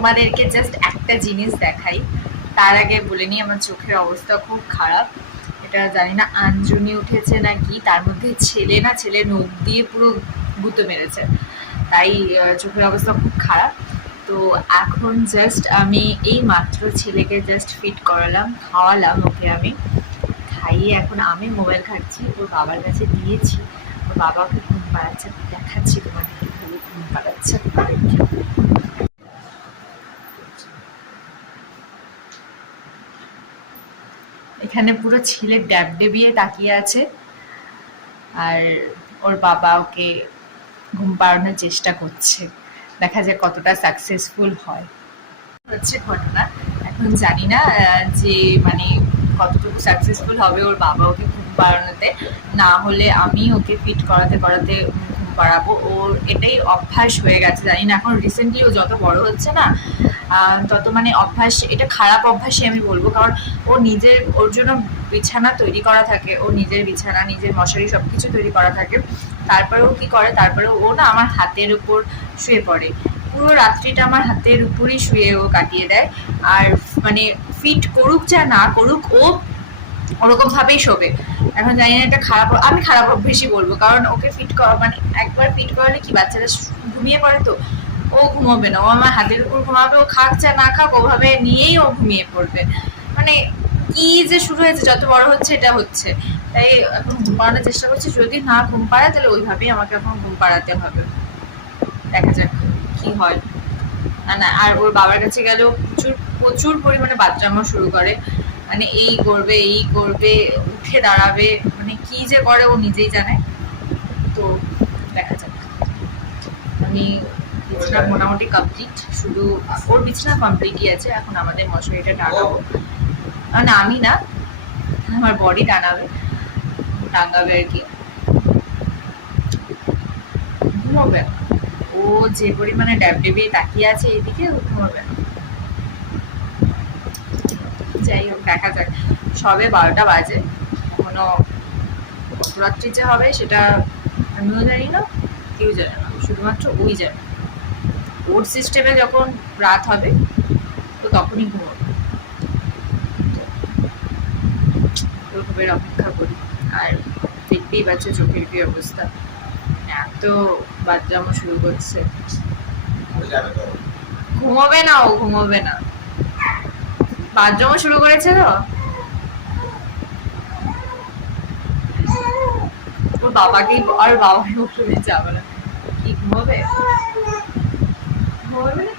তোমাদেরকে জাস্ট একটা জিনিস দেখাই, তার আগে বলে নিই আমার চোখের অবস্থা খুব খারাপ। এটা জানি না আঞ্জনি উঠেছে নাকি, তার মধ্যে ছেলে নখ দিয়ে পুরো গুঁতো মেরেছে, তাই চোখের অবস্থা খুব খারাপ। তো এখন জাস্ট আমি এই মাত্র ছেলেকে জাস্ট ফিট করালাম, খাওয়ালাম ওকে, আমি খাইয়ে এখন আমি মোবাইল ঘাঁটছি, ওর বাবার কাছে দিয়েছি, ওর বাবা ওকে ঘুম পাড়াচ্ছে, দেখাচ্ছি তোমাকে কীভাবে ঘুম পাড়াচ্ছে। এখানে পুরো ছেলে ড্যাবডেবিয়ে তাকিয়ে আছে, আর ওর বাবা ওকে ঘুম পাড়ানোর চেষ্টা করছে, দেখা যায় কতটা সাকসেসফুল হয়। হচ্ছে ঘটনা, এখন জানি না যে মানে কতটুকু সাকসেসফুল হবে ওর বাবা ওকে ঘুম পাড়ানোতে, না হলে আমি ওকে ফিট করাতে করাতে ঘুম পাড়াবো। ওর এটাই অভ্যাস হয়ে গেছে, জানি না এখন রিসেন্টলি ও যত বড় হচ্ছে না তত মানে অভ্যাস, এটা খারাপ অভ্যাসই আমি বলবো, কারণ ও নিজের, ওর জন্য বিছানা তৈরি করা থাকে, ও নিজের বিছানা, নিজের মশারি সব কিছু তৈরি করা থাকে, তারপরেও কি করে, তারপরেও ও না আমার হাতের উপর শুয়ে পড়ে, পুরো রাত্রিটা আমার হাতের উপরই শুয়ে ও কাটিয়ে দেয়। আর মানে ফিট করুক যা না করুক, ও ওরকম ভাবেই শোবে। এখন জানি না এটা খারাপ, আমি খারাপ অভ্যেসই বলবো, কারণ ওকে ফিট করা মানে একবার ফিট করালে কি বাচ্চারা ঘুমিয়ে পড়ে, তো ও ঘুমোবে না, ও আমার হাতের উপর ঘুমাবে, ও খাক চা না খাক ওভাবে নিয়েই ও ঘুমিয়ে পড়বে। মানে কি যে শুরু হয়েছে, যত বড় হচ্ছে এটা হচ্ছে, তাই এখন ঘুম পাড়ানোর চেষ্টা করছি, যদি না ঘুম পাড়ায় তাহলে ওইভাবেই আমাকে এখন ঘুম পাড়াতে হবে, দেখা যাক কি হয়। না, আর ওর বাবার কাছে গেলেও প্রচুর প্রচুর পরিমাণে বাচ্চামো শুরু করে, মানে এই করবে উঠে দাঁড়াবে, মানে কি যে করে ও নিজেই জানে। তো দেখা যাক, আমি বিছানা মোটামুটি কমপ্লিট, শুধু ওর বিছানা কমপ্লিটই আছে, এখন আমাদের মশারিটা টাঙাবো, না আমি না, আমার বডি টাঙাবে আর কি, ঘুমোবে। ও যে পরিমাণে ড্যাবডেবিয়ে তাকিয়ে আছে এইদিকে, ও ঘুমোবে। যাই হোক, দেখা যাক, সবে 12টা বাজে, এখনো রাত্রি যে হবে সেটা আমিও জানি না, কেউ জানে না, শুধুমাত্র ওই জানে। ওর সিস্টেমে যখন রাত হবে তো তখনই ঘুমোবে, ওরকমের অপেক্ষা করি। আর দেখতেই পাচ্ছে চোখের কি অবস্থা, এত বাচ্চামো শুরু করছে। ঘুমোবে না, ও ঘুমোবে না, বাথরুমও শুরু করেছে তো, ওর বাবাকেই আর বাবাকে উঠে যাবে না, কি ঘুমোবে, ঘুমোবে না।